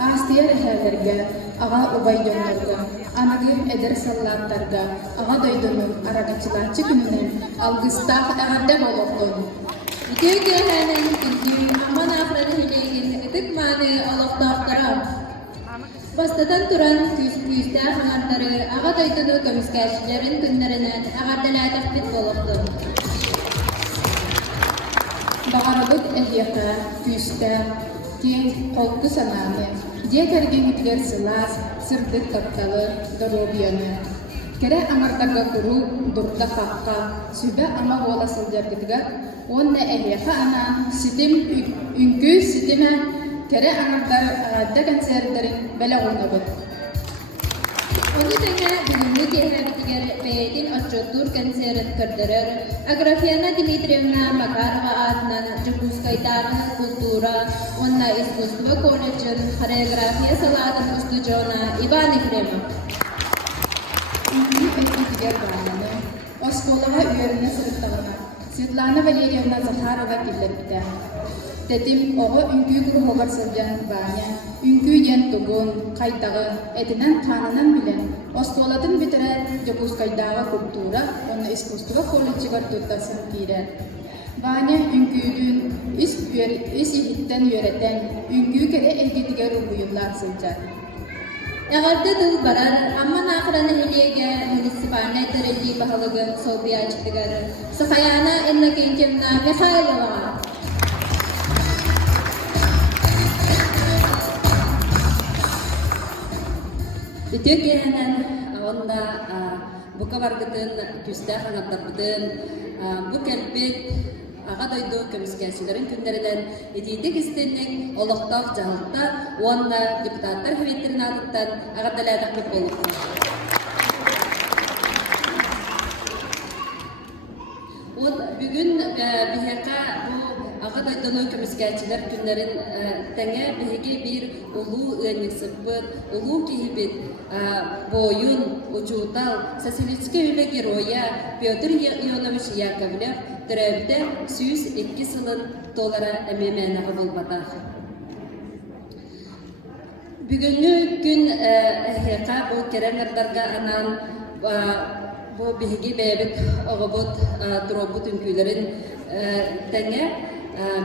Aastiyar ehellerge, ağa ubaydonlarga, anagı eder sallatlarga, ağa doydonun aragacılarçı gününün algıstağ ağarda boloğdun. Итеге ханан күлдү аман ахраны хилеген ытык маны олоқтоқтара. Бастатан туран күстә хаңардары ага дойдыны көміскәшілерін күннерінен ағардалатақпет болуқты. Bağarılık ehiyaka, küste, tien kolku sanami, diye kergenlikler sılas, sırdık kaptalı, dorobiyanı. Kere amardaga kuru, durda kakka, sübe ama bola sıljargıtıga, onunla ehiyaka ana, sitim, ünkü sitime, kere amardar ağadda kanserlerin bela oynabıd. Onu tanga бүгүнкү кеһәбитигер бэйэтин отчеттур концерт кырдырыр. Аграфена Дмитриевна Макарова атынан Жукускайтарна культура, онна искусство колледжин хореография салатын устуджона Иван Ефремов. Ünkü ehiyatiger bağlanı, Oskolağa üyerine sırıttağına, Svetlana Valerievna Zakharova killeripte. Tetim oğu ünkü kuru hogar sılcan bağına, ünkü yen tugun, kaytağı, etinen tanınan bilen, Oskolatın bitire Jokuskaydağa kultura, onu iskustuva kollejigar tuttarsın kirer. Bağına ünküdün is ihitten yöreten, ünkü kere ehiyatiger uyuyullar sılcan. Ягарды дыл барар, амман ахраны хилиеге муниципальный тарелли бахалыгы солбиячтыгары. Сахаяна Иннокентьевна Михайлова. Итекенен онда бука баргытын күстә ханаттапытын бу келбет ага дойду көмүскәсиләрен күндәреннән этиндек истенник олоктак жаһатта онда депутаттар хәбәттерин алыптан ага далайдак дип булып. Вот бүгүн бихека бу ага дойду көмүскәсиләр күндәрен тәңә бихеге бир улуу ыныксыппыт, улуу кихибит боюн, учутал, социалистический үле героя Петр Ионович Яковлев Төрәбді 102 сылын толара әмеменаға болбата. Бүгінгі күн әхеқа бұл кереңірдарға анан бұл бігі бәйбіт оғыбыт тұробыт үнкілерін тәңе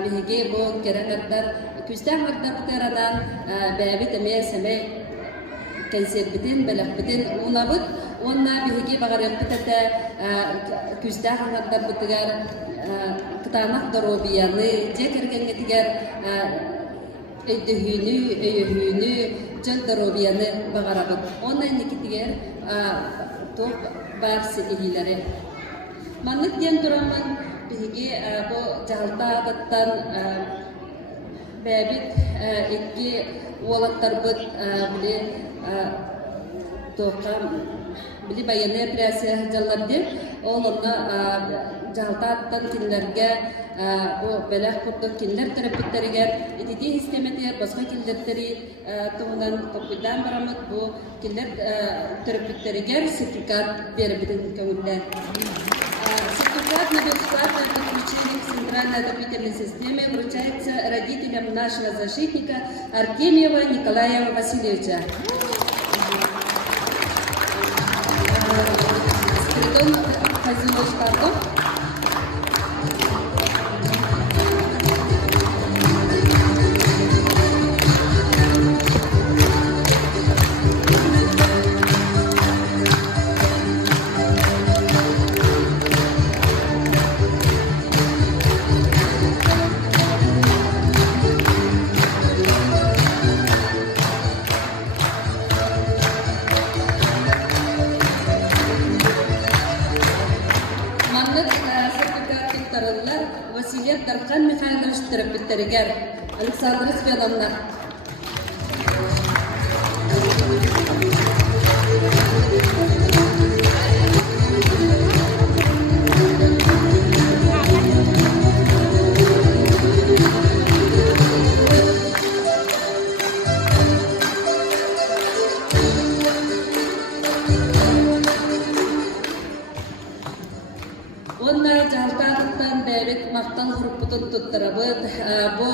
бігі бұл кереңірдар күстәң ғырдақтар анан бәйбіт әме сәмей консербітін, бәләқбітін ұнабыт, онна бігі бағарықпыт әті күстәң ғырдақтар бұтығар қытанақ дұробияны, жек әргенгетігер өйдіхүйіні, өйіхүйіні, жыл дұробияны бағарабыт. Онна некетігер тоқ барсы елілері. Манлық ден тұрамын бігі бұл жағалта ағыттан бәбіт екі олаттар бұд біле тоқам били баяны операция жалларды ол онна жалта аттан кинлерге бу белек курдук кинлер терапевттерге итити системетер баска кинлертери тугунан копудан барамыт бу кинлер терапевттерге сертификат беребитин көңүллер. Сертификат на бесплатное подключение к центральной отопительной системе вручается родителям нашего защитника Артемьева Николая Васильевича. Спиридон Казимович Павлов. Василий Дархан Михайлович терапевттеригер Александр Спеловна. Мақтан группутун туттарабыт, бу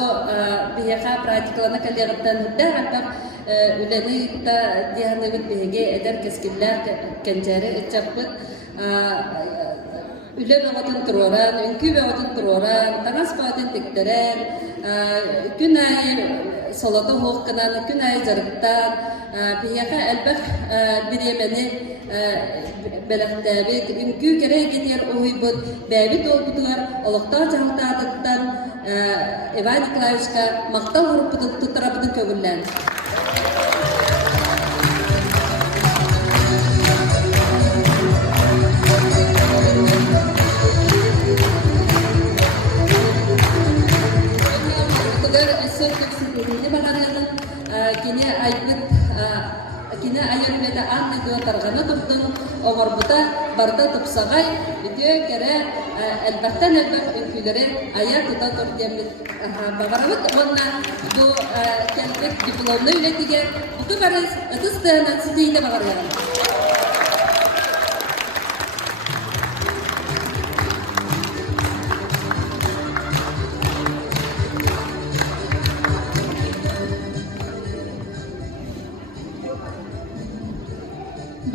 бияка практикалана калераттан да үлени та дианы бит беге эдер кескиллер кенжери чаппыт үле бөгөтүн туроран, үнкү бөгөтүн туроран, таңас бөгөтүн тектерен, күн айы солото хоққынан, күн айы жарықтан, бияқа әлбәқ биремені бәләқтәбет, үнкү кере генер ойбыт, бәбит олбутуар, олықтар жағылтадықтан Иван Николаевичка мақтал ғұрыппытын тұттырабытын көгіллән. Кини айырбета анны дуатарганы туптун оңорбута барда тупсагай үтө кере әлбәттән әлбәт үкүләре аяк тута тортемит багарабыт онна бу кәлбек дипломны үлетиге буту барыс ытыстана сидейде багарлаган.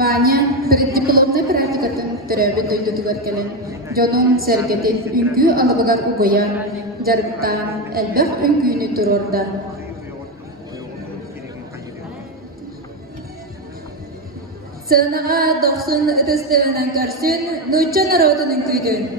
Ваня преддипломный практикатын төрөбүт өйдөтүгөр келен. Жонун сергетин үңкүү алыбыгар угуян, жарыктан элбэх үңкүүнү турорда. Сынаға 90 ытыстығынан көрсін, нуччан народының күйдін.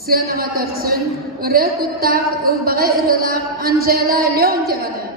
Sığınağa körsün, ırı kuttaq, ılbağay ırılaq Angela Leontieva'ны.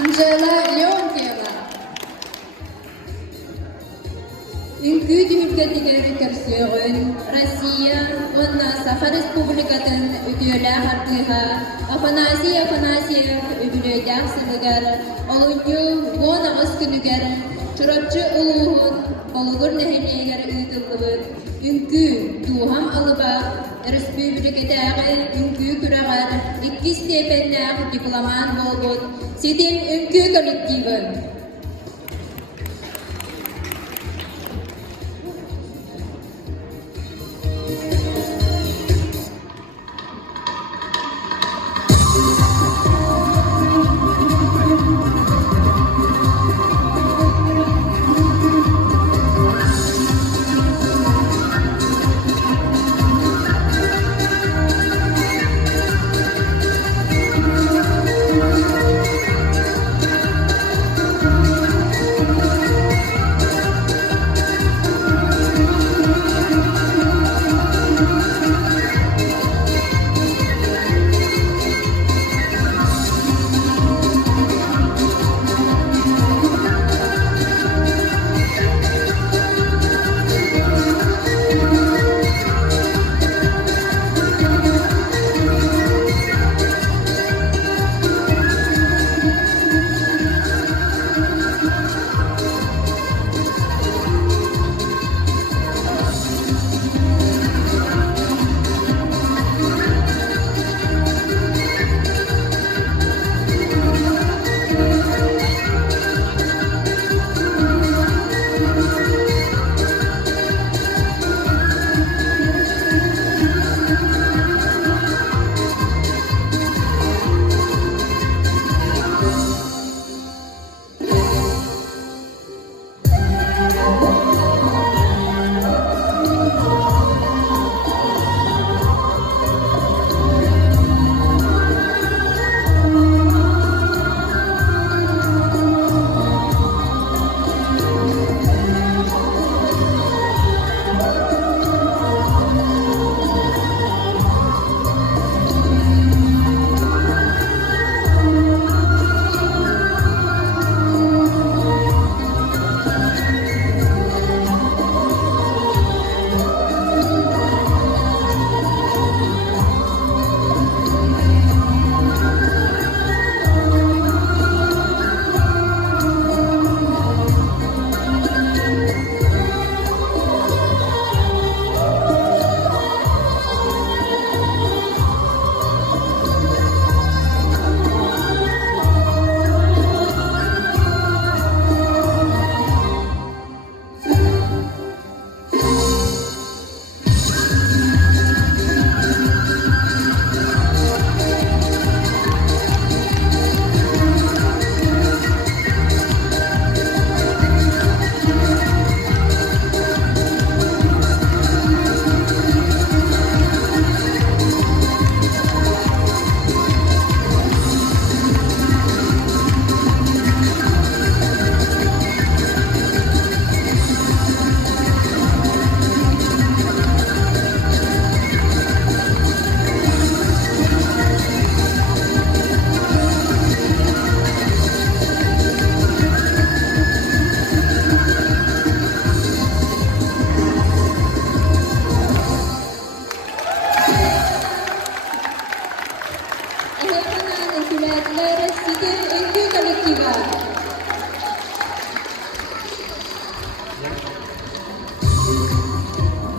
Angela Leontieva. Үңкүү түһүлгэтигэр көрсүөгүн Россия, онна Саха Республикатын үтүөлээх артыыха Афанасий Афанасьев үбүлөйдээх сылыгар олунью уон аҕыс күнүгэр чурапчы улуухун олугур нэһилиэгэр ыытыллыбыт үңкүү туухам алыбаах республикатааҕы үңкүү күрагар 2 степеннээх дипломан болбут ситин үңкүү коллективы.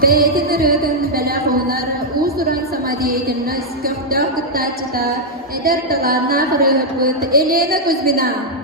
Beytin ırıdın belahunar, usuran samadiyetini köftah kıttaçıta, eder talarna kırıhıpın Elena Kuzmina.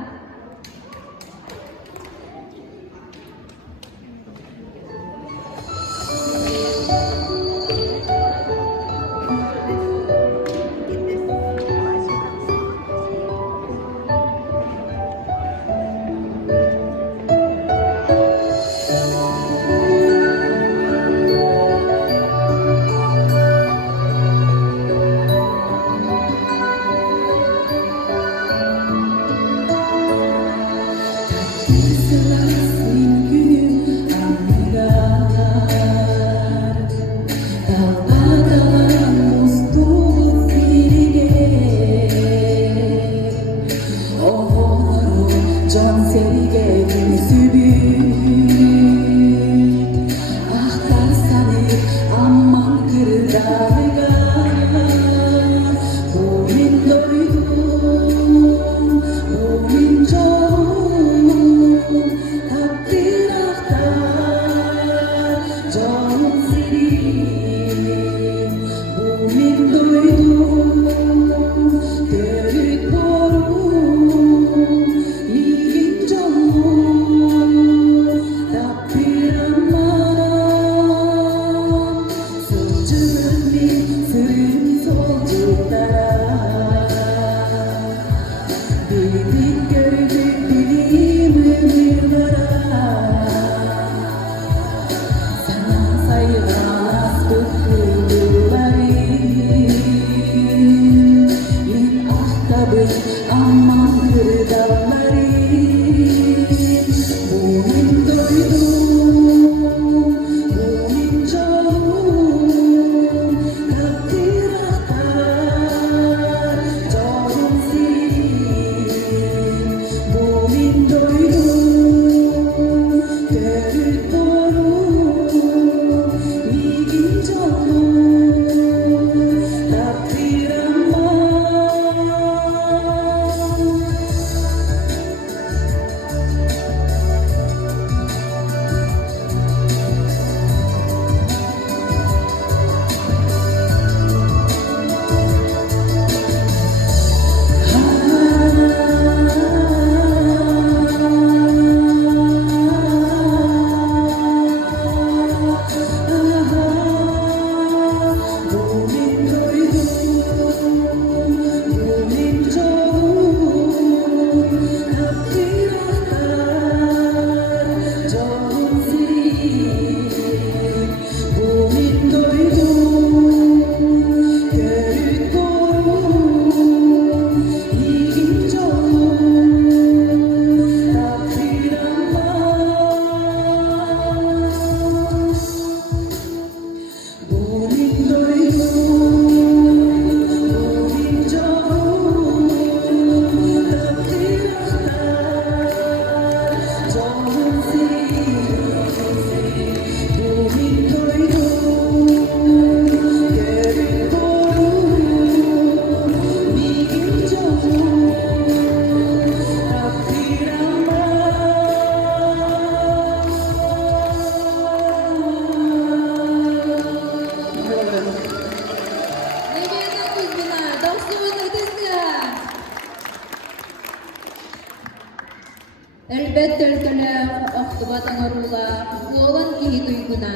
Elbette ülkeler oktubat anarula, oğlan kihi duyguna,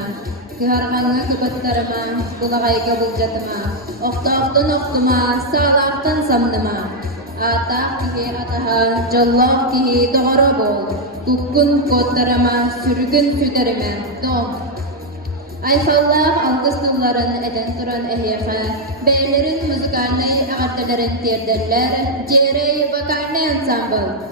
kıharhanlı kıbatlarıma, bulağayga bulcatıma, oktahtın oktuma, sağlaqtın samnıma, ataq kihi ataha, jallaq kihi doğru bol, tukkun kodlarıma, sürgün süderime, don. Ayfallah algıslıların eden duran ehyefe, beylerin müzikalnay ağırtelerin terderler, cerey vakarnay ensemble.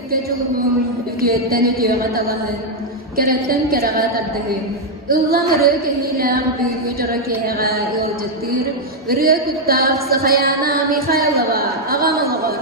Итикке чулугум үтүөттен үтүөҕө талаһы. Кереттен кераҕа тардыһы. Ыллаң ырыа кэһиилээх бүгү дьоро киэһэҕэ ыалдьыттыыр. Ырыа куттаах Сахаяна Михайлова аҕамалоҕор.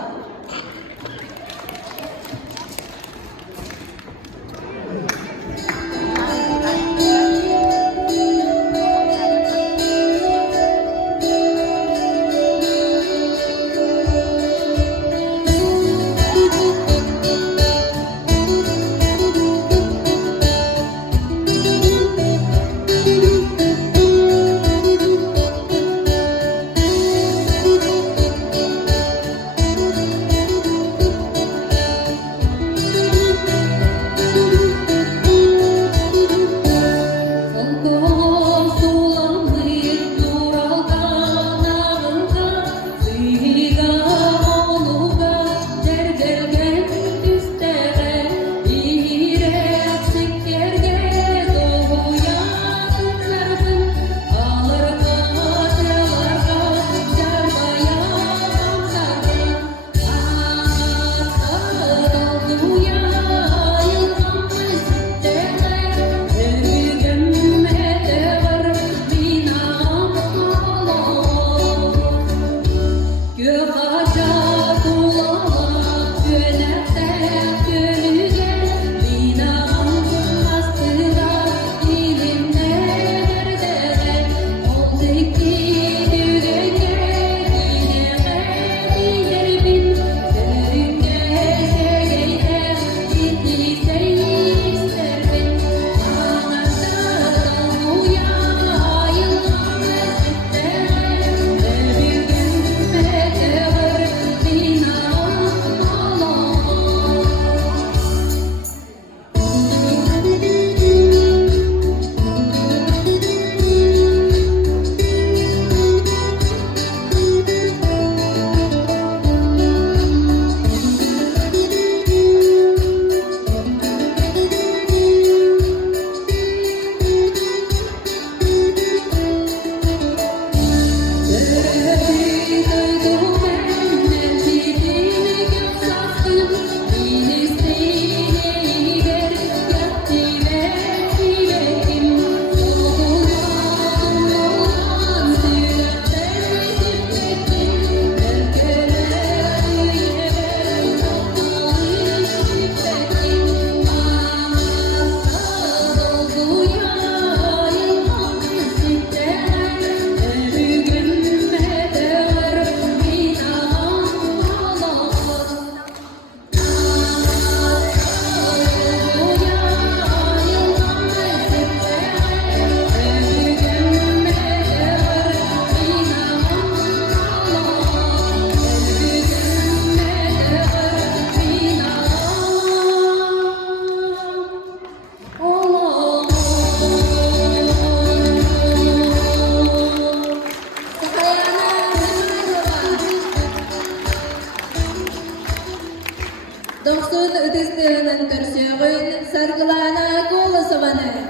Doksun ötüstüğünün körsüğün sargılana Kolosovanı.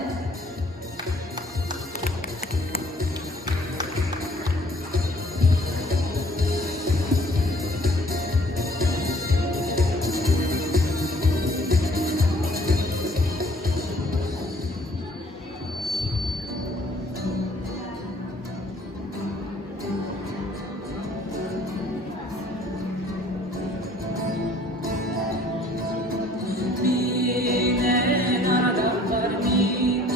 Bine naradan karmi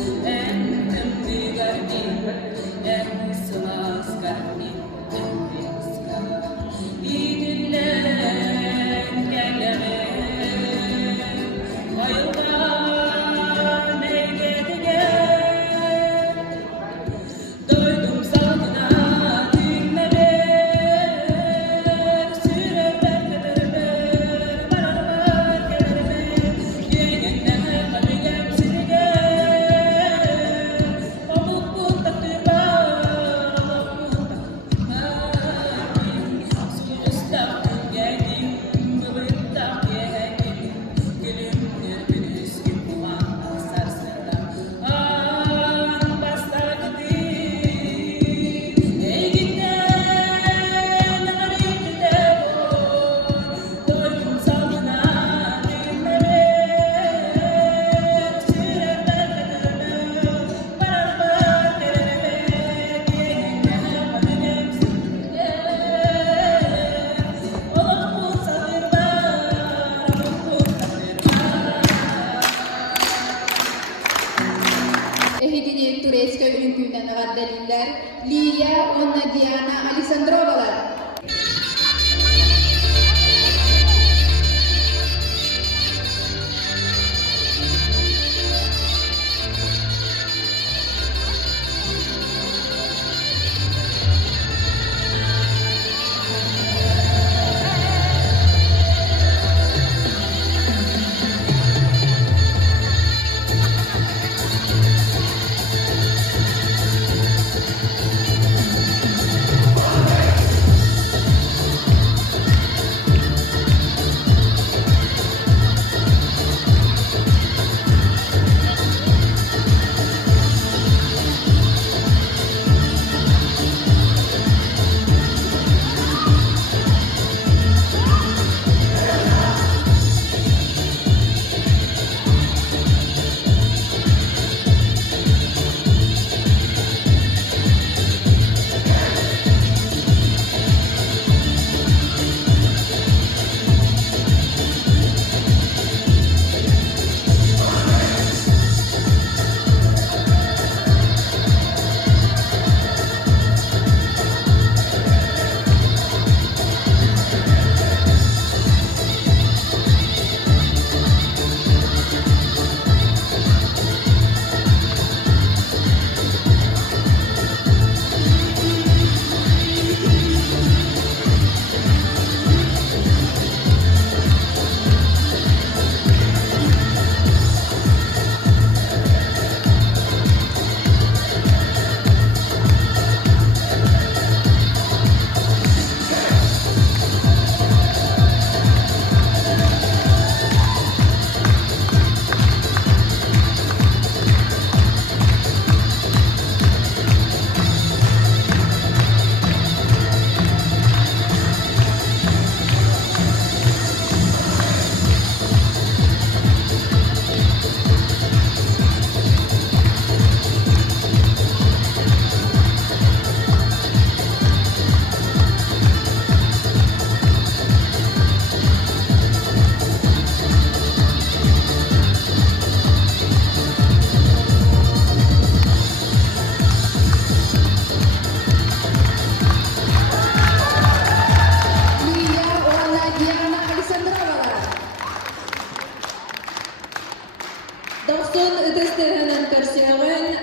Doksun ötestehenen karşıyan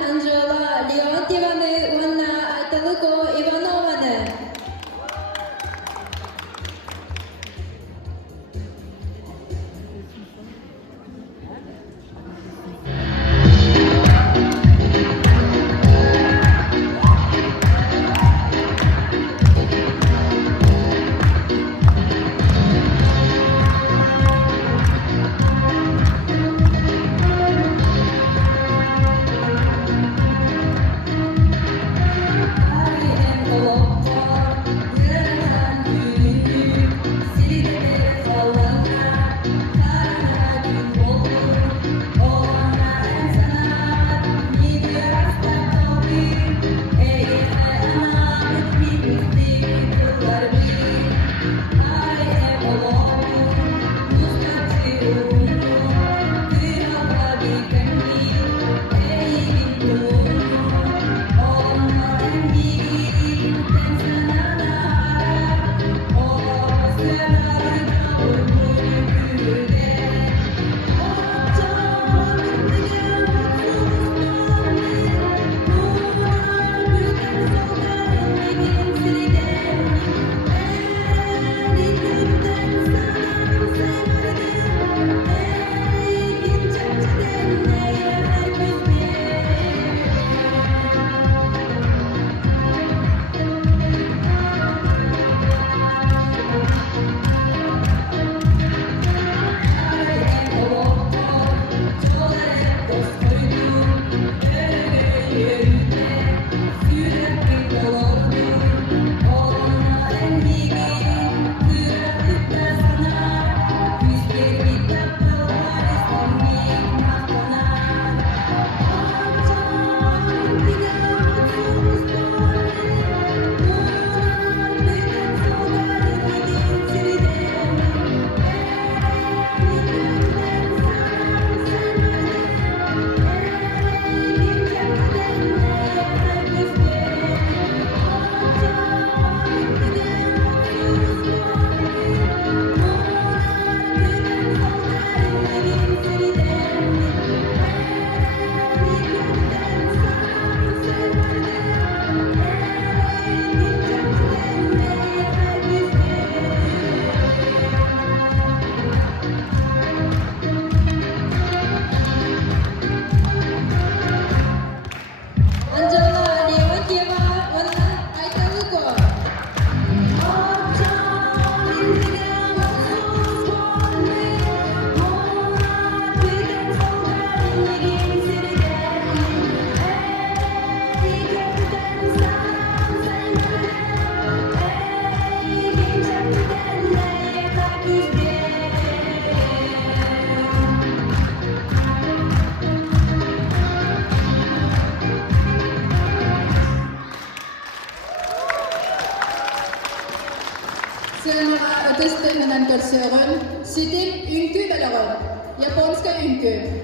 Angela Leontieva'nı Vanna Aytalıko Ivanova'nı. Angela Leontieva Vanna Aytalıko. Sonra ötestehenen karşıyan Sidim Ünkü Belaron. Japonska Ünkü.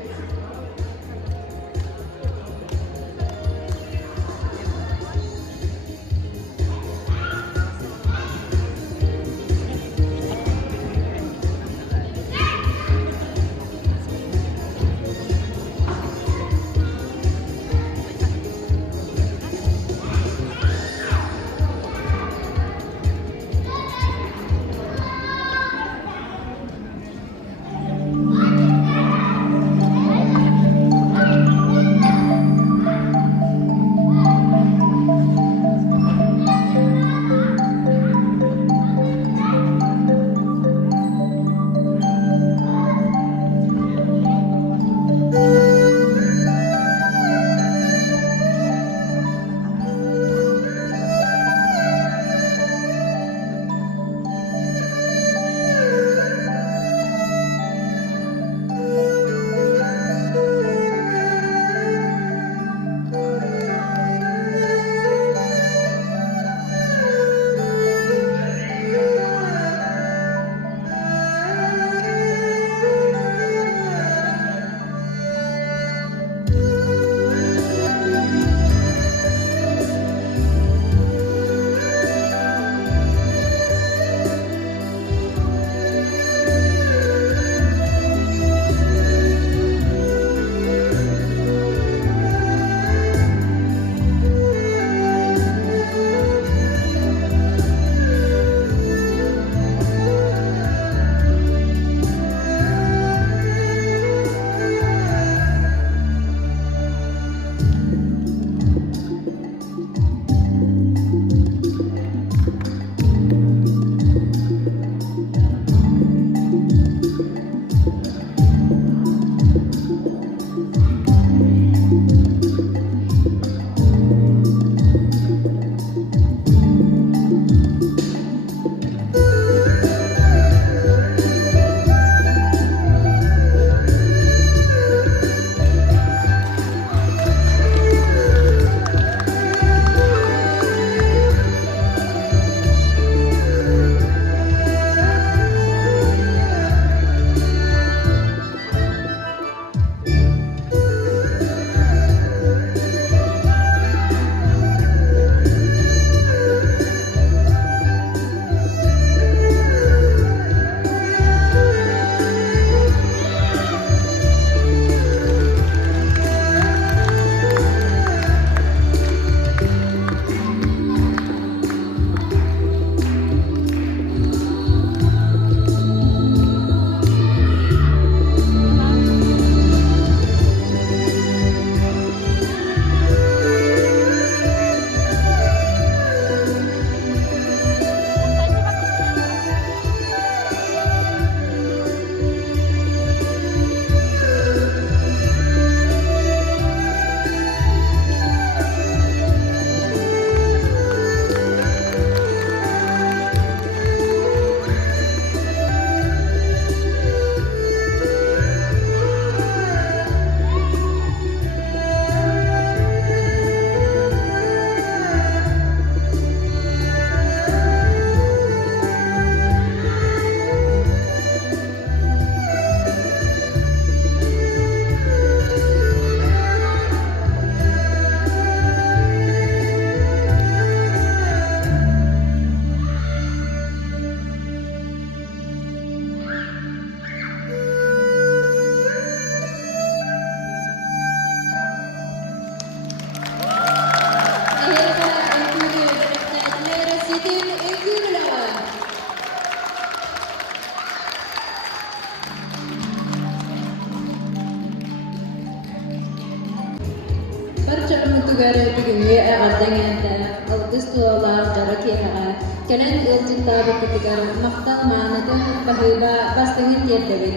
Barça umutugar bugünge ağardan ende, aldız tuğalar dara kehağa, kelen ılcıtta bakıtıgar, maqtan manıdın bahıba bastığın yerdebit.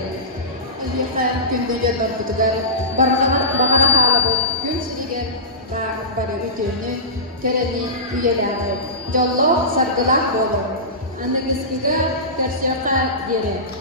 Elbette günde gelmez butugar. Bana bağlı gün siliger barı ütüğünü kereni üyeleri. Jollo sargılak olur. Anda kıskıga karşıya yere.